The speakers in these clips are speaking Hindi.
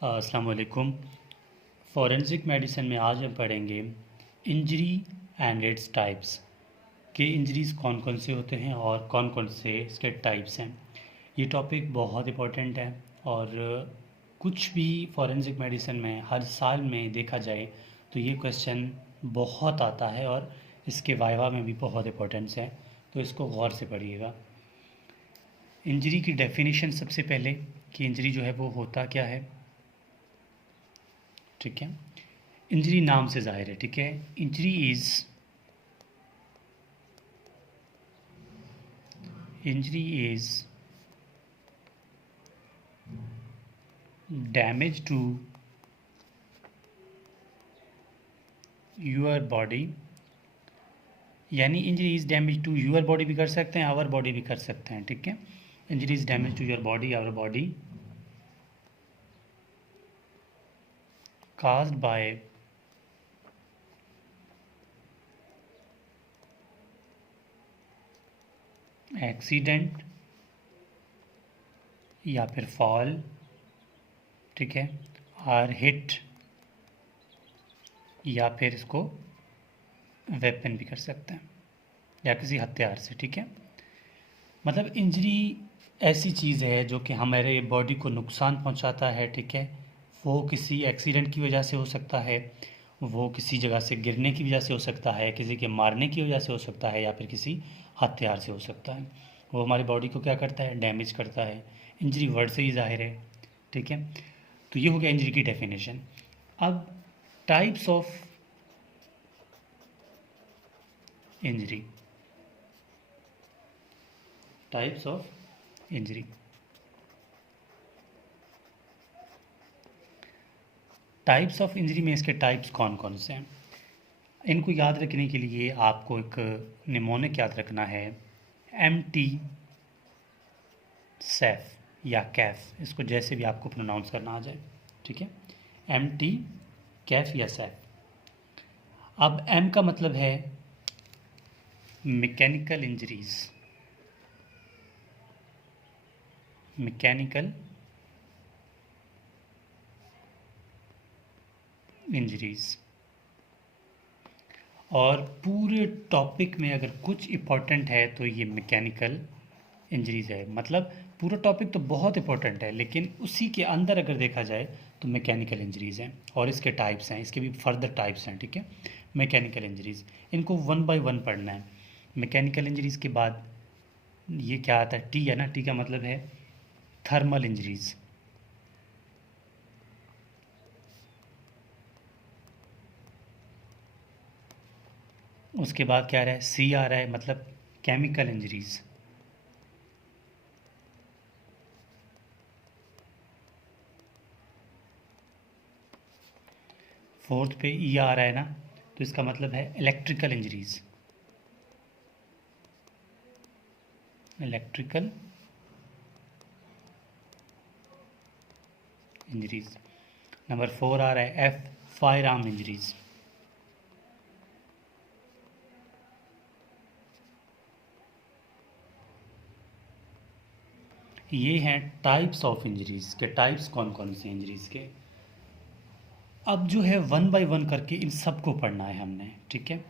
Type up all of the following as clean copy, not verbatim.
अस्सलाम वालेकुम। फॉरेंसिक मेडिसिन में आज हम पढ़ेंगे इंजरी एंड इट्स टाइप्स कि इंजरीज़ कौन कौन से होते हैं और कौन कौन से इसके टाइप्स हैं। ये टॉपिक बहुत इम्पोर्टेंट है और कुछ भी फॉरेंसिक मेडिसिन में हर साल में देखा जाए तो ये क्वेश्चन बहुत आता है और इसके वाइवा में भी बहुत इम्पोर्टेंस है, तो इसको गौर से पढ़िएगा। इंजरी की डेफिनेशन सबसे पहले कि इंजरी जो है वो होता क्या है, ठीक है। इंजरी नाम से जाहिर है, ठीक है। Injury is damage to your body, यानी injury is damage to your body भी कर सकते हैं, आवर बॉडी भी कर सकते हैं, ठीक है। Injury is damage to your body, our body, caused by accident या फिर फॉल, ठीक है, और हिट, या फिर इसको वेपन भी कर सकते हैं या किसी हथियार से, ठीक है। मतलब इंजरी ऐसी चीज़ है जो कि हमारे बॉडी को नुकसान पहुंचाता है, ठीक है। वो किसी एक्सीडेंट की वजह से हो सकता है, वो किसी जगह से गिरने की वजह से हो सकता है, किसी के मारने की वजह से हो सकता है, या फिर किसी हथियार से हो सकता है। वो हमारी बॉडी को क्या करता है, डैमेज करता है। इंजरी वर्ड से ही जाहिर है, ठीक है। तो ये हो गया इंजरी की डेफिनेशन। अब types of injury, types of injury. Types of injury में इसके टाइप्स कौन कौन से हैं, इनको याद रखने के लिए आपको एक निमोनिक याद रखना है, MT सैफ या कैफ, इसको जैसे भी आपको प्रोनाउंस करना आ जाए, ठीक है। MT कैफ या सैफ। अब M का मतलब है मैकेनिकल इंजरीज, मैकेनिकल इंजरीज। और पूरे टॉपिक में अगर कुछ इम्पोर्टेंट है तो ये मैकेनिकल इंजरीज है। मतलब पूरा टॉपिक तो बहुत इंपॉर्टेंट है, लेकिन उसी के अंदर अगर देखा जाए तो मैकेनिकल इंजरीज हैं और इसके टाइप्स हैं, इसके भी फर्दर टाइप्स हैं, ठीक है। मैकेनिकल इंजरीज, इनको वन बाय वन पढ़ना है। मैकेनिकल इंजरीज के बाद ये क्या आता है, टी है ना, टी का मतलब है थर्मल इंजरीज। उसके बाद क्या आ रहा है, सी आ रहा है, मतलब केमिकल इंजरीज। फोर्थ पे ई आ रहा है ना, तो इसका मतलब है electrical injuries, electrical injuries. Number 4 आ रहा है एफ, फायर आर्म इंजरीज। ये हैं टाइप्स ऑफ इंजरीज के, टाइप्स कौन कौन से इंजरीज के। अब जो है वन बाय वन करके इन सबको पढ़ना है हमने, ठीक है।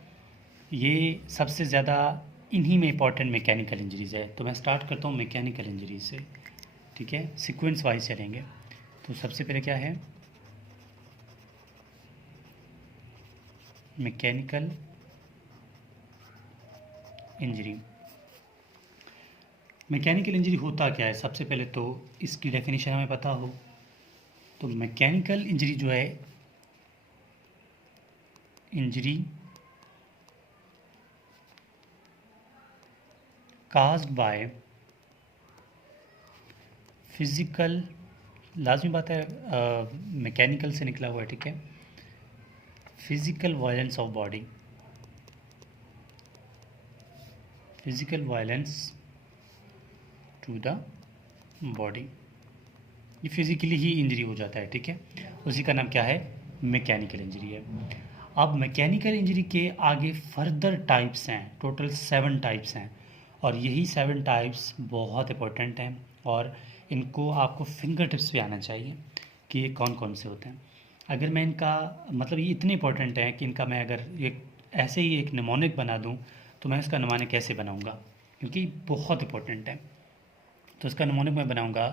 ये सबसे ज़्यादा इन्हीं में इंपॉर्टेंट मैकेनिकल इंजरीज है, तो मैं स्टार्ट करता हूँ मैकेनिकल इंजरीज से, ठीक है। सीक्वेंस वाइज चलेंगे। तो सबसे पहले क्या है, मैकेनिकल इंजरी। मैकेनिकल इंजरी होता क्या है, सबसे पहले तो इसकी डेफिनेशन हमें पता हो। तो मैकेनिकल इंजरी जो है, इंजरी काज्ड बाय फिजिकल, लाजमी बात है मैकेनिकल से निकला हुआ है, ठीक है। Physical violence of body, physical violence to the body, ये फिजिकली ही इंजरी हो जाता है, ठीक है। उसी का नाम क्या है, मैकेनिकल इंजरी है। अब मैकेनिकल इंजरी के आगे फर्दर टाइप्स हैं, टोटल 7 टाइप्स हैं, और यही 7 टाइप्स बहुत इंपॉर्टेंट हैं और इनको आपको फिंगर टिप्स पे आना चाहिए। कि ये कौन कौन से होते हैं। अगर मैं इनका मतलब ये इतने इंपॉर्टेंट हैं कि इनका मैं अगर एक ऐसे ही एक निमोनिक बना दूं तो मैं इसका निमोनिक कैसे बनाऊंगा, क्योंकि बहुत इंपॉर्टेंट है। तो इसका निमोनिक मैं बनाऊंगा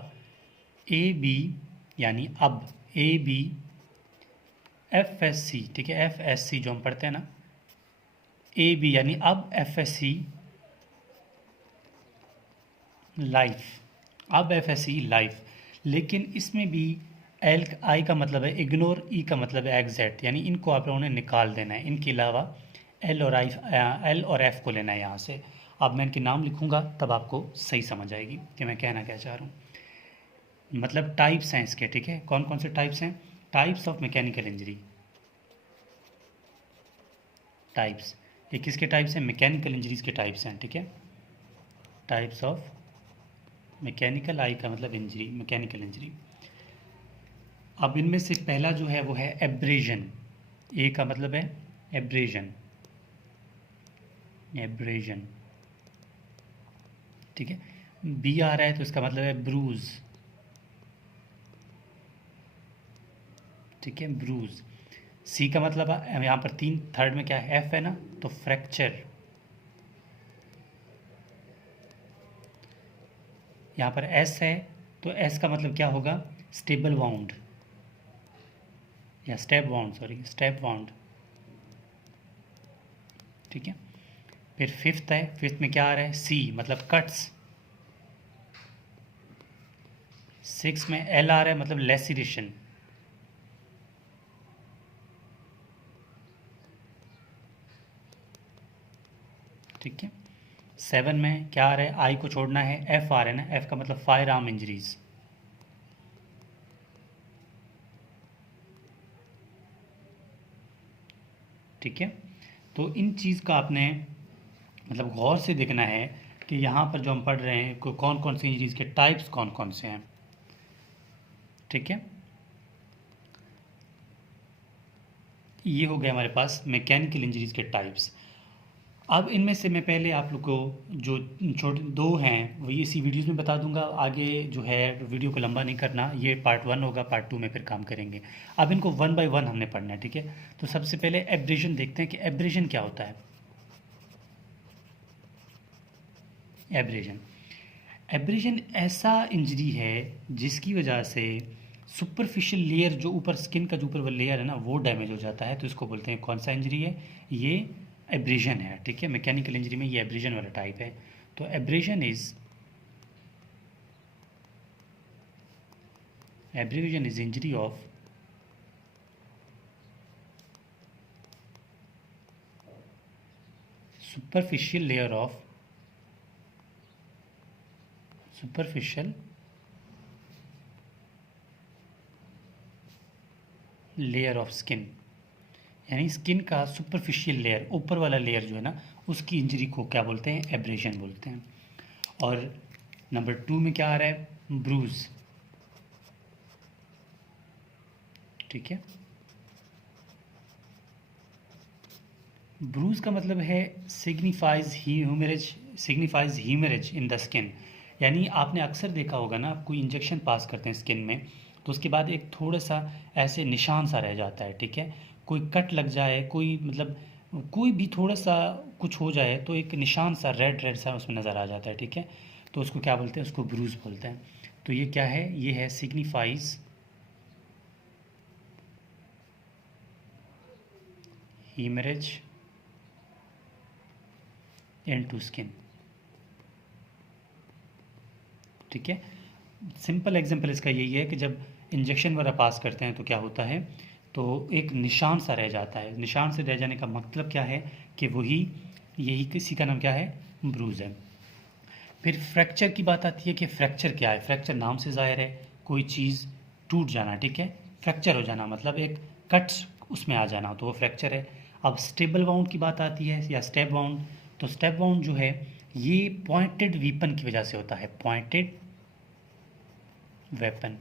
ए बी, यानी अब A B F S C, ठीक है, एफ एस सी जो हम पढ़ते हैं ना, ए बी यानी अब एफ एस सी लाइफ, अब एफ एस सी लाइफ। लेकिन इसमें भी एल आई का मतलब है इग्नोर, ई का मतलब है एग्जैक्ट, यानी इनको आप लोगों ने निकाल देना है। इनके अलावा एल और एफ को लेना है यहाँ से। अब मैं इनके नाम लिखूंगा तब आपको सही समझ आएगी कि मैं कहना क्या चाह रहा हूँ। मतलब टाइप्स हैं इसके, ठीक है, कौन कौन से टाइप्स हैं, types of mechanical injury. Types, ये किसके टाइप्स हैं, मैकेनिकल इंजरीज के टाइप्स हैं, ठीक है, टाइप्स ऑफ मैकेनिकल, आई का मतलब इंजरी, मैकेनिकल इंजरी। अब इनमें से पहला जो है वो है एब्रेजन, ए का मतलब है एब्रेजन, एब्रेजन, ठीक है। बी आ रहा है तो इसका मतलब है ब्रूज, ठीक है, ब्रूज। सी का मतलब यहाँ पर तीन थर्ड में क्या है, एफ है ना, तो फ्रैक्चर। यहाँ पर एस है तो एस का मतलब क्या होगा, स्टेबल वाउंड या step wound, sorry step wound, ठीक है। फिर फिफ्थ है, फिफ्थ में क्या आ रहा है, सी मतलब कट्स। सिक्स में एल आ रहा है मतलब लेसिरेशन, ठीक है। सेवन में क्या आ रहा है, आई को छोड़ना है, एफ आ रहा है ना, एफ का मतलब फायर आर्म इंजरीज, ठीक है। तो इन चीज़ का आपने मतलब गौर से देखना है कि यहाँ पर जो हम पढ़ रहे हैं कौन कौन सी इंजरीज के टाइप्स कौन कौन से हैं, ठीक है। ये हो गया हमारे पास मैकेनिकल इंजरीज के टाइप्स। अब इनमें से मैं पहले आप लोग को जो छोटे दो हैं वही इसी वीडियोज़ में बता दूंगा, आगे जो है वीडियो को लंबा नहीं करना, ये पार्ट 1 होगा, पार्ट 2 में फिर काम करेंगे। अब इनको 1 बाय 1 हमने पढ़ना है, ठीक है। तो सबसे पहले एब्रेजन देखते हैं कि एब्रेजन क्या होता है। एब्रेजन, एब्रेजन ऐसा इंजरी है जिसकी वजह से सुपरफिशियल लेयर जो ऊपर स्किन का जो ऊपर वाला लेयर है ना वो डैमेज हो जाता है, तो इसको बोलते हैं कौन सा इंजरी है, ये एब्रेजन है, ठीक है। मैकेनिकल इंजरी में ये एब्रेजन वाला टाइप है। तो abrasion is injury of superficial layer of skin, यानी स्किन का सुपरफिशियल लेयर, ऊपर वाला लेयर जो है ना उसकी इंजरी को क्या बोलते हैं, एब्रेजन बोलते हैं। और नंबर 2 में क्या आ रहा है, ब्रूज, ठीक है। ब्रूज का मतलब है सिग्निफाइज हीमरेज इन द स्किन, यानी आपने अक्सर देखा होगा ना, आप कोई इंजेक्शन पास करते हैं स्किन में तो उसके बाद एक थोड़ा सा ऐसे निशान सा रह जाता है, ठीक है। कोई कट लग जाए, कोई मतलब कोई भी थोड़ा सा कुछ हो जाए तो एक निशान सा रेड रेड सा उसमें नज़र आ जाता है, ठीक है। तो उसको क्या बोलते हैं, उसको ब्रूज बोलते हैं। तो ये क्या है, ये है सिग्निफाइज हीमरेज इनटू स्किन, ठीक है। सिंपल एग्जांपल इसका यही है कि जब इंजेक्शन वगैरह पास करते हैं तो क्या होता है, तो एक निशान सा रह जाता है। निशान से रह जाने का मतलब क्या है कि वही यही किसी का नाम क्या है, ब्रूज है। फिर फ्रैक्चर की बात आती है कि फ्रैक्चर क्या है। फ्रैक्चर नाम से ज़ाहिर है कोई चीज़ टूट जाना, ठीक है। फ्रैक्चर हो जाना मतलब एक कट उसमें आ जाना, तो वो फ्रैक्चर है। अब स्टेबल वाउंड की बात आती है या स्टेप वाउंड, तो स्टेप वाउंड जो है ये पॉइंटेड वीपन की वजह से होता है, पॉइंटेड वेपन,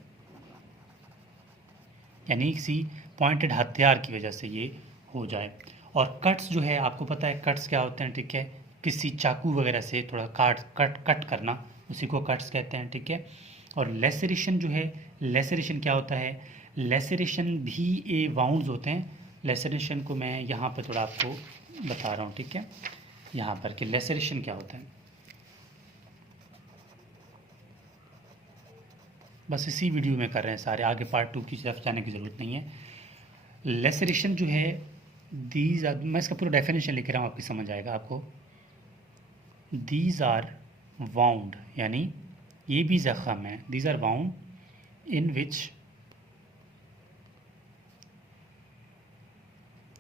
यानी किसी पॉइंटेड हथियार की वजह से ये हो जाए। और कट्स जो है आपको पता है कट्स क्या होते हैं, ठीक है, किसी चाकू वगैरह से थोड़ा कट करना, उसी को कट्स कहते हैं, ठीक है। और लेसरेशन जो है, लेसरेशन क्या होता है, लेसरेशन भी ए वाउंड्स होते हैं। लेसरेशन को मैं यहाँ पर थोड़ा आपको बता रहा हूँ, ठीक है, यहाँ पर कि लेसरेशन क्या होता है। बस इसी वीडियो में कर रहे हैं सारे, आगे पार्ट 2 की तरफ जाने की ज़रूरत नहीं है। लेसरेशन जो है, दीज आर, मैं इसका पूरा डेफिनेशन लिख रहा हूँ, आपकी समझ आएगा आपको। दीज आर वाउंड, यानी ये भी ज़ख़म है, these are wound in which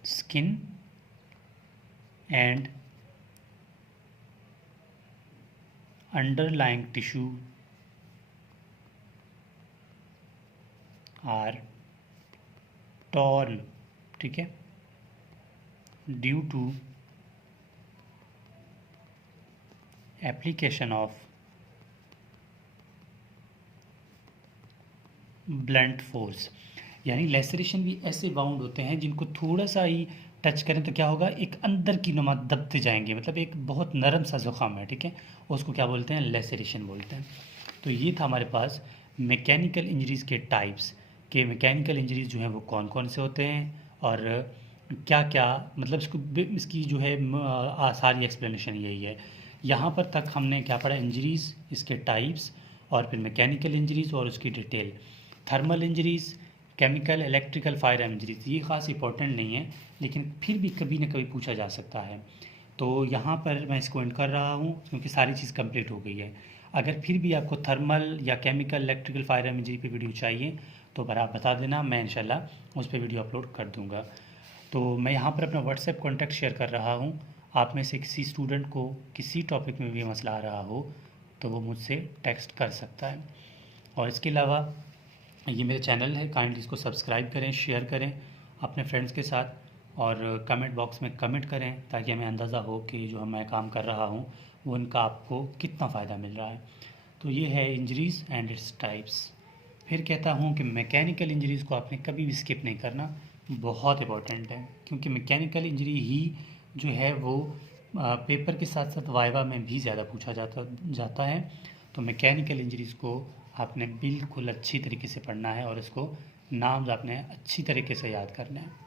skin and underlying tissue are torn, ठीक है, due to application of blunt force। यानी लेसरेशन भी ऐसे वाउंड होते हैं जिनको थोड़ा सा ही टच करें तो क्या होगा, एक अंदर की नुमा दबते जाएंगे, मतलब एक बहुत नरम सा ज़ुकाम है, ठीक है, उसको क्या बोलते हैं, लेसरेशन बोलते हैं। तो ये था हमारे पास मैकेनिकल इंजरीज़ के टाइप्स, के मैकेनिकल इंजरीज़ जो हैं वो कौन कौन से होते हैं और क्या क्या, मतलब इसकी जो है सारी एक्सप्लेनेशन यही है। यहाँ पर तक हमने क्या पढ़ा, इंजरीज़, इसके टाइप्स, और फिर मैकेनिकल इंजरीज़ और उसकी detail. Thermal injuries, chemical, electrical, fire injuries, ये ख़ास इंपॉर्टेंट नहीं है, लेकिन फिर भी कभी ना कभी पूछा जा सकता है। तो यहाँ पर मैं इसको एंड कर रहा हूँ क्योंकि सारी चीज़ कंप्लीट हो गई है। अगर फिर भी आपको थर्मल या केमिकल, इलेक्ट्रिकल, फायर इंजरी पे वीडियो चाहिए तो पर आप बता देना, मैं इंशाल्लाह उस पर वीडियो अपलोड कर दूँगा। तो मैं यहाँ पर अपना व्हाट्सएप कॉन्टैक्ट शेयर कर रहा हूँ। आप में से किसी स्टूडेंट को किसी टॉपिक में भी मसला आ रहा हो तो वो मुझसे टेक्स्ट कर सकता है। और इसके अलावा ये मेरा चैनल है, काइंडली इसको सब्सक्राइब करें, शेयर करें अपने फ्रेंड्स के साथ, और कमेंट बॉक्स में कमेंट करें ताकि हमें अंदाज़ा हो कि जो मैं काम कर रहा हूँ वो उनका आपको कितना फ़ायदा मिल रहा है। तो ये है इंजरीज़ एंड इट्स टाइप्स। फिर कहता हूँ कि मैकेनिकल इंजरीज़ को आपने कभी भी स्किप नहीं करना, बहुत इंपॉर्टेंट है, क्योंकि मैकेनिकल इंजरी ही जो है वो पेपर के साथ साथ वाइवा में भी ज़्यादा पूछा जाता है। तो मैकेनिकल इंजरीज़ को आपने बिल्कुल अच्छी तरीके से पढ़ना है और इसको नाम आपने अच्छी तरीके से याद करना है।